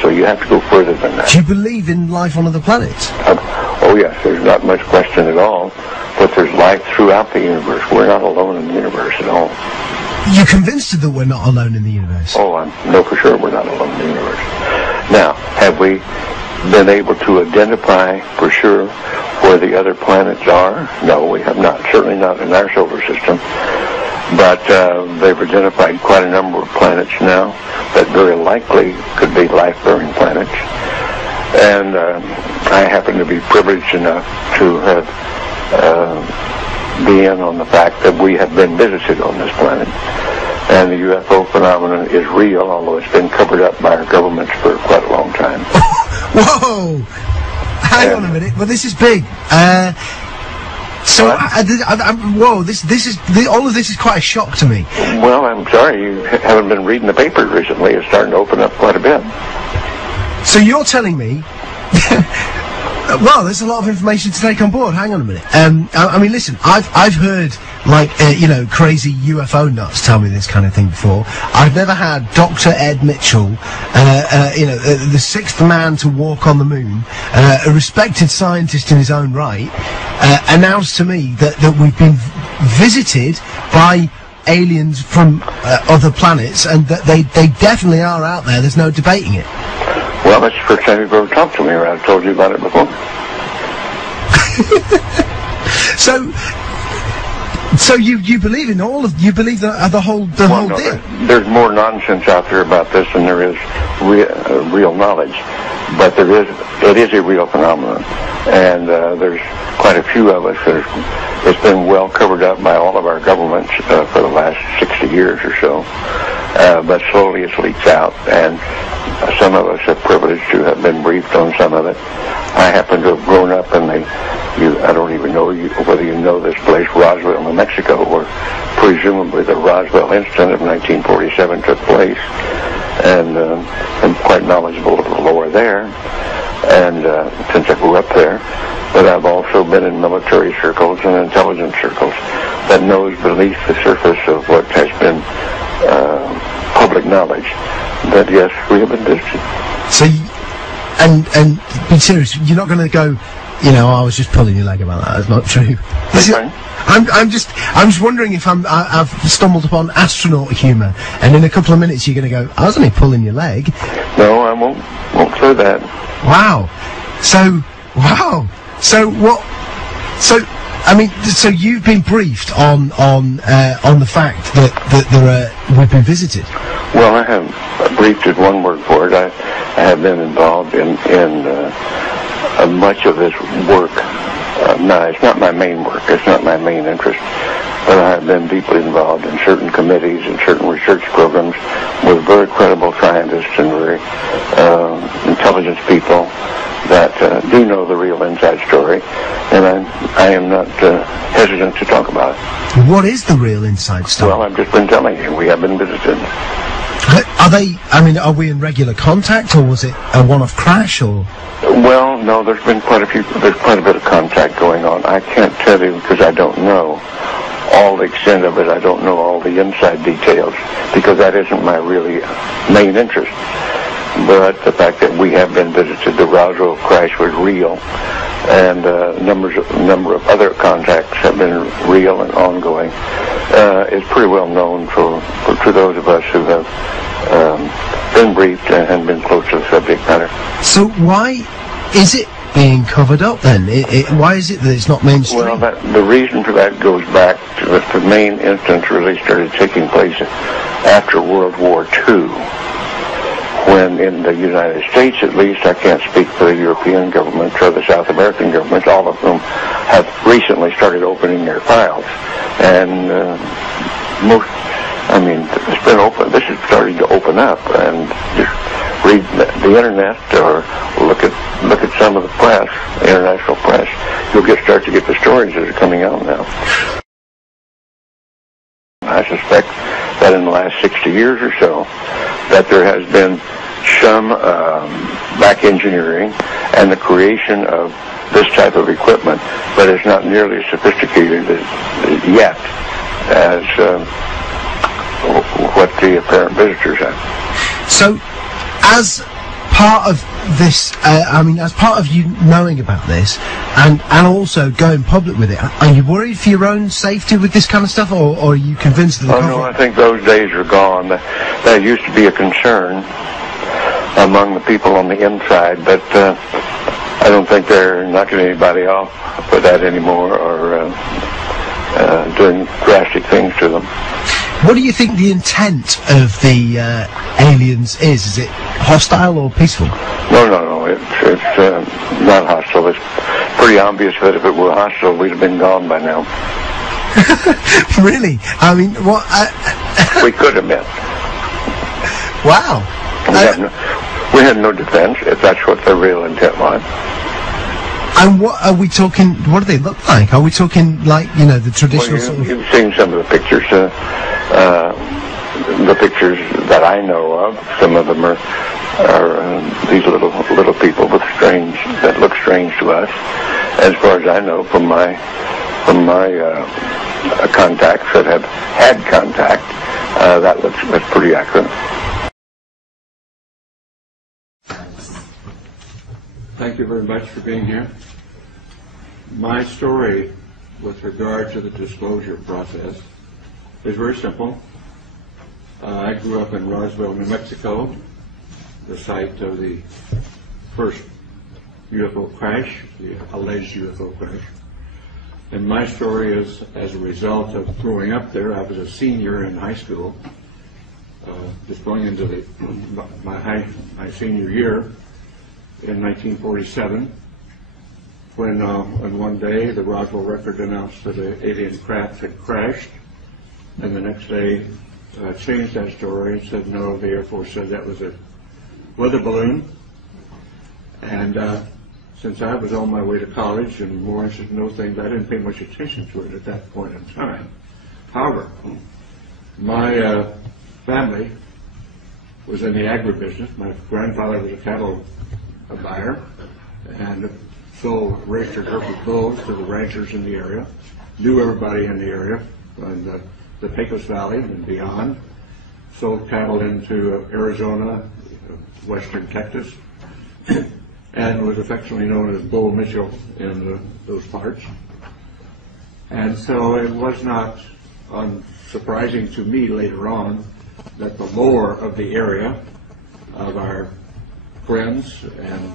So you have to go further than that. Do you believe in life on other planets? Oh yes, there's not much question at all. But there's life throughout the universe. We're not alone in the universe at all. You're convinced that we're not alone in the universe? Oh, I know for sure we're not alone in the universe. Now, have we been able to identify for sure where the other planets are? No, we have not. Certainly not in our solar system. But they've identified quite a number of planets now that very likely could be life-bearing planets. And I happen to be privileged enough to have be in on the fact that we have been visited on this planet. And the UFO phenomenon is real, although it's been covered up by our governments for quite a long time. Whoa! Hang on a minute. Well, this is big. Whoa! All of this is quite a shock to me. Well, I'm sorry you haven't been reading the papers recently. It's starting to open up quite a bit. So you're telling me? Well, there's a lot of information to take on board. Hang on a minute. I mean, listen, I've heard, like, crazy UFO nuts tell me this kind of thing before. I've never had Dr. Ed Mitchell, the sixth man to walk on the moon, a respected scientist in his own right, announce to me that we've been visited by aliens from other planets, and that they definitely are out there. There's no debating it. Well, that's the first time you've ever talked to me, or I've told you about it before. So you believe in all of, you believe the whole deal? There's more nonsense out there about this than there is real knowledge, but it is a real phenomenon, and there's quite a few of us that it's been well covered up by all of our governments for the last 60 years or so, but slowly it leaks out, and some of us are privileged to have been briefed on some of it. I happen to have grown up in I don't even know whether you know this place, Roswell, New Mexico, where presumably the Roswell incident of 1947 took place, and I'm quite knowledgeable of the lore there, and since I grew up there. But I've also been in military circles and intelligence circles that knows beneath the surface of what has been public knowledge that, yes, we have been visited. So, and be serious, you're not going to go, I was just pulling your leg about that. That's not true. I'm just wondering if I've stumbled upon astronaut humour, and in a couple of minutes you're going to go, I was only pulling your leg. No, I won't say that. Wow. So what? So you've been briefed on the fact that we've been visited. Well, I have briefed is one word for it. I have been involved in much of this work. No, it's not my main work. It's not my main interest. But I have been deeply involved in certain committees and certain research programs with very credible scientists and very intelligent people that do know the real inside story, and I am not hesitant to talk about it. What is the real inside story? Well, I've just been telling you, we have been visited. Are we in regular contact, or was it a one-off crash, or? Well, no, there's quite a bit of contact going on. I can't tell you because I don't know all the extent of it. I don't know all the inside details because that isn't my really main interest. But the fact that we have been visited, the Roswell crash was real, and a number of other contacts have been real and ongoing. It's pretty well known to those of us who have been briefed and been close to the subject matter. So why is it being covered up then? Why is it that it's not mainstream? Well, the reason for that goes back to the main instance really started taking place after World War II. When in the United States, at least, I can't speak for the European governments or the South American governments, all of whom have recently started opening their files. And it's been open. This is starting to open up, and just read the internet or look at some of the press, the international press. You'll start to get the stories that are coming out now. I suspect that in the last 60 years or so, that there has been some back engineering and the creation of this type of equipment, but it's not nearly as sophisticated yet as what the apparent visitors have. So, as part of this, I mean, as part of you knowing about this and also going public with it, are you worried for your own safety with this kind of stuff, or are you convinced that the no, I think those days are gone. That used to be a concern among the people on the inside, but I don't think they're knocking anybody off for that anymore, or doing drastic things to them. What do you think the intent of the aliens is? Is it hostile or peaceful? No. It's not hostile. It's pretty obvious that if it were hostile, we'd have been gone by now. Really? I mean, what? We could have been. Wow. We had no defense, if that's what the real intent was. And what are we talking? What do they look like? Are we talking like, you know, the traditional sort of... You've seen some of the pictures that I know of. Some of them are these little people that look strange to us. As far as I know, from my contacts that have had contact, that's pretty accurate. Thank you very much for being here. My story with regard to the disclosure process is very simple. I grew up in Roswell, New Mexico, the site of the first UFO crash, the alleged UFO crash. And my story is as a result of growing up there. I was a senior in high school, just going into my senior year in 1947, when on one day the Roswell Record announced that an alien craft had crashed, and the next day changed that story and said no, the Air Force said that was a weather balloon. And since I was on my way to college and more interested in those things, I didn't pay much attention to it at that point in time. However, my family was in the agribusiness. My grandfather was a cattle buyer and sold registered Hereford bulls to the ranchers in the area, knew everybody in the area, and the Pecos Valley and beyond, sold cattle into Arizona, western Texas, and was affectionately known as Bull Mitchell in those parts. And so it was not surprising to me later on that the lore of the area, of our friends and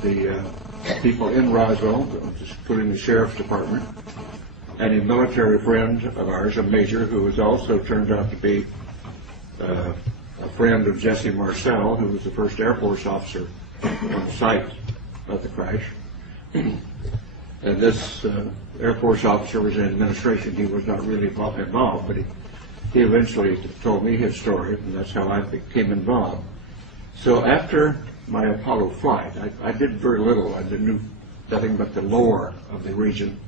the people in Roswell, including the sheriff's department, and a military friend of ours, a major, who was also turned out to be a friend of Jesse Marcel, who was the first Air Force officer on the site of the crash. And this Air Force officer was in administration. He was not really involved, but he eventually told me his story, and that's how I became involved. So after my Apollo flight, I did very little. I knew nothing but the lore of the region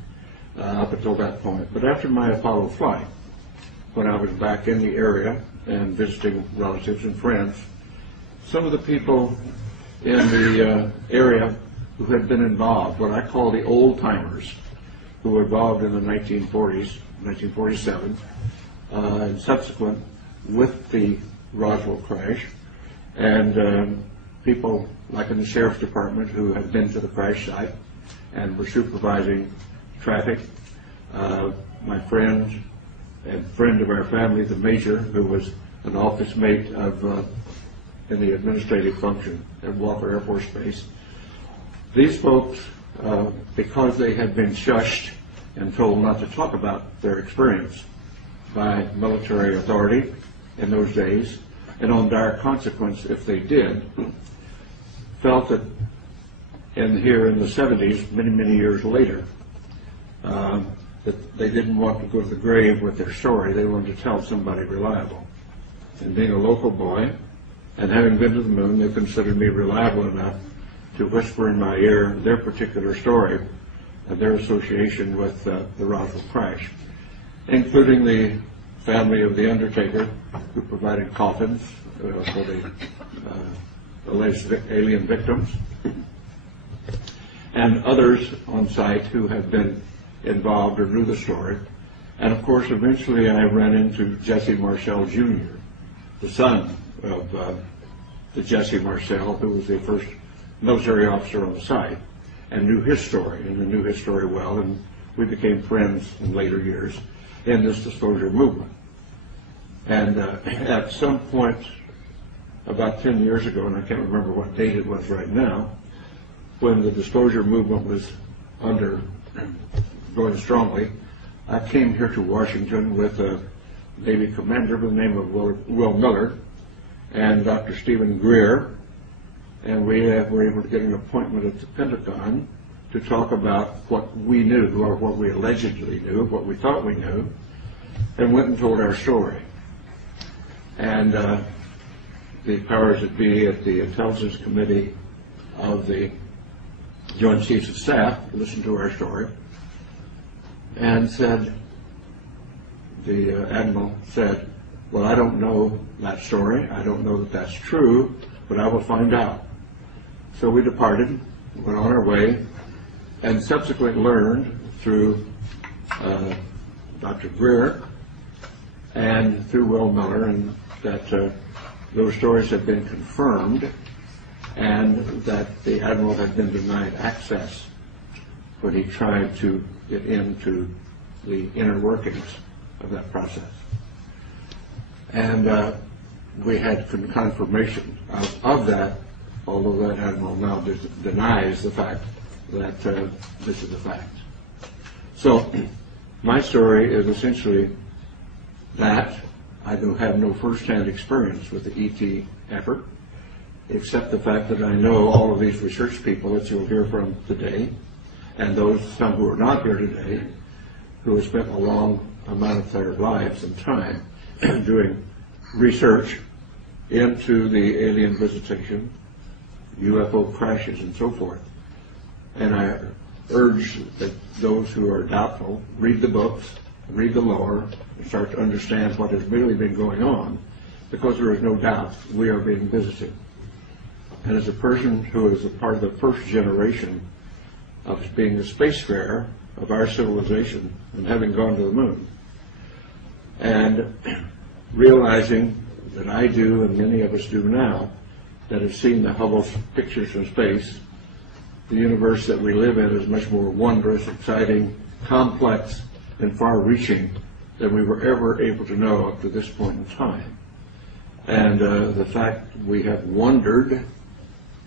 up until that point. But after my Apollo flight, when I was back in the area and visiting relatives and friends, some of the people in the area who had been involved, what I call the old-timers, who were involved in the 1940s, 1947, and subsequent with the Roswell crash, and people like in the sheriff's department who had been to the crash site and were supervising traffic. My friend and friend of our family, the major, who was an office mate of in the administrative function at Walker Air Force Base. These folks, because they had been shushed and told not to talk about their experience by military authority in those days, and on dire consequence if they did, felt that here in the 70s, many years later, that they didn't want to go to the grave with their story. They wanted to tell somebody reliable. And being a local boy, and having been to the moon, they considered me reliable enough to whisper in my ear their particular story and their association with the Roswell crash, including the family of the undertaker who provided coffins for the alleged alien victims, and others on site who had been involved or knew the story. And of course, eventually I ran into Jesse Marcel Jr., the son of to Jesse Marcel, who was the first military officer on the site, and knew his story, and knew his story well, and we became friends in later years in this disclosure movement. And at some point, about 10 years ago, and I can't remember what date it was right now, when the disclosure movement was going strongly, I came here to Washington with a Navy commander by the name of Will Miller and Dr. Stephen Greer, and we were able to get an appointment at the Pentagon to talk about what we knew, or what we allegedly knew, what we thought we knew, and went and told our story. And the powers that be at the Intelligence Committee of the Joint Chiefs of Staff listened to our story and said, the Admiral said, well, I don't know that story. I don't know that that's true, but I will find out. So we departed, went on our way, and subsequently learned through Dr. Greer and through Will Miller and that those stories had been confirmed and that the Admiral had been denied access when he tried to get into the inner workings of that process. And we had confirmation of that, although that Admiral now denies the fact that this is a fact. So my story is essentially that I have no first-hand experience with the ET effort, except the fact that I know all of these research people that you'll hear from today, and some who are not here today, who have spent a long amount of their lives and time doing research into the alien visitation, UFO crashes, and so forth. And I urge that those who are doubtful read the books, read the lore, and start to understand what has really been going on, because there is no doubt we are being visited. And as a person who is a part of the first generation of being the spacefarer of our civilization and having gone to the moon, and realizing that I do, and many of us do now, that have seen the Hubble pictures from space, the universe that we live in is much more wondrous, exciting, complex, and far-reaching than we were ever able to know up to this point in time. And the fact we have wondered,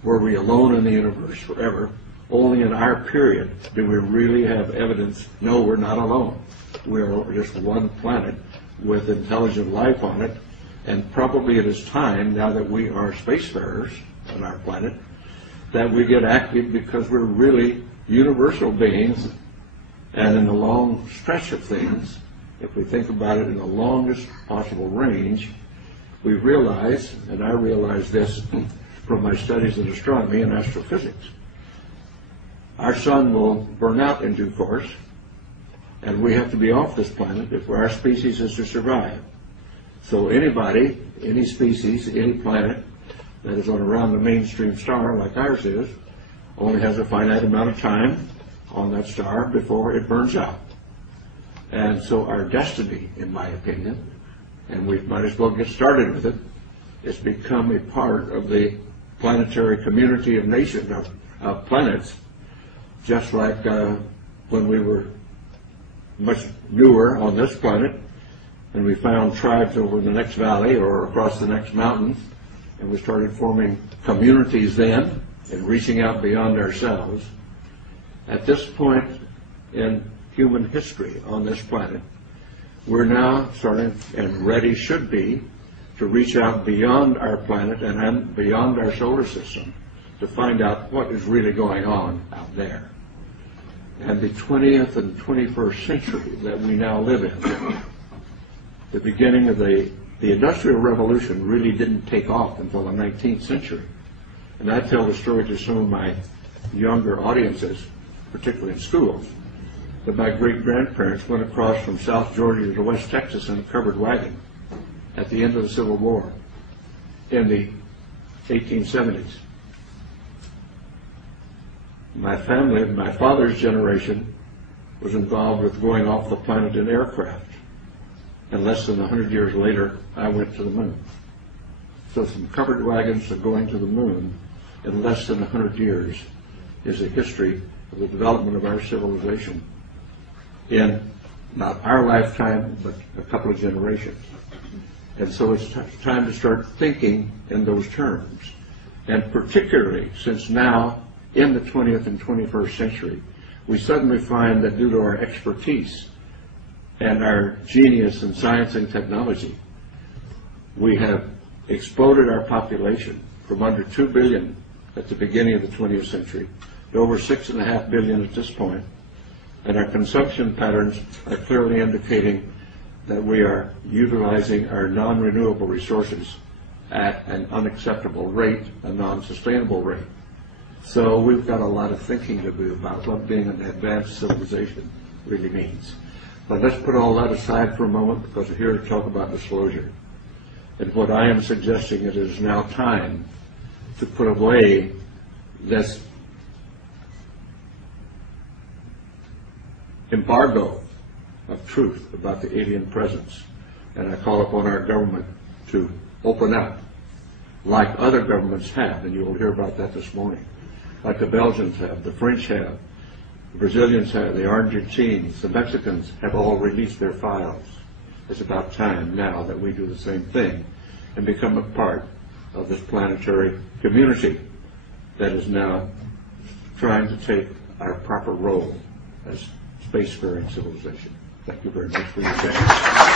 were we alone in the universe forever? Only in our period do we really have evidence, no, we're not alone. We're just one planet with intelligent life on it, and probably it is time, now that we are spacefarers on our planet, that we get active, because we're really universal beings. And in the long stretch of things, if we think about it in the longest possible range, we realize, and I realize this from my studies in astronomy and astrophysics, our sun will burn out in due course, and we have to be off this planet if our species is to survive. So anybody, any species, any planet that is on around the mainstream star like ours is, only has a finite amount of time on that star before it burns out. And so our destiny, in my opinion, and we might as well get started with it, is become a part of the planetary community of nations, of planets, just like when we were much newer on this planet, and we found tribes over in the next valley or across the next mountain, and we started forming communities then and reaching out beyond ourselves. At this point in human history on this planet, we're now starting, and ready should be, to reach out beyond our planet and beyond our solar system to find out what is really going on out there. And the 20th and 21st century that we now live in, the beginning of the Industrial Revolution really didn't take off until the 19th century. And I tell the story to some of my younger audiences, particularly in schools, that my great-grandparents went across from South Georgia to West Texas in a covered wagon at the end of the Civil War in the 1870s. My family, my father's generation, was involved with going off the planet in aircraft. And less than 100 years later, I went to the moon. So from covered wagons to going to the moon in less than 100 years is a history of the development of our civilization in not our lifetime, but a couple of generations. And so it's time to start thinking in those terms. And particularly since now, in the 20th and 21st century, we suddenly find that due to our expertise and our genius in science and technology, we have exploded our population from under 2 billion at the beginning of the 20th century to over 6.5 billion at this point. And our consumption patterns are clearly indicating that we are utilizing our non-renewable resources at an unacceptable rate, a non-sustainable rate. So we've got a lot of thinking to do about what being an advanced civilization really means. But let's put all that aside for a moment, because we're here to talk about disclosure. And what I am suggesting is it is now time to put away this embargo of truth about the alien presence. And I call upon our government to open up like other governments have, and you will hear about that this morning, like the Belgians have, the French have, the Brazilians have, the Argentines, the Mexicans have all released their files. It's about time now that we do the same thing and become a part of this planetary community that is now trying to take our proper role as spacefaring civilization. Thank you very much for your attention.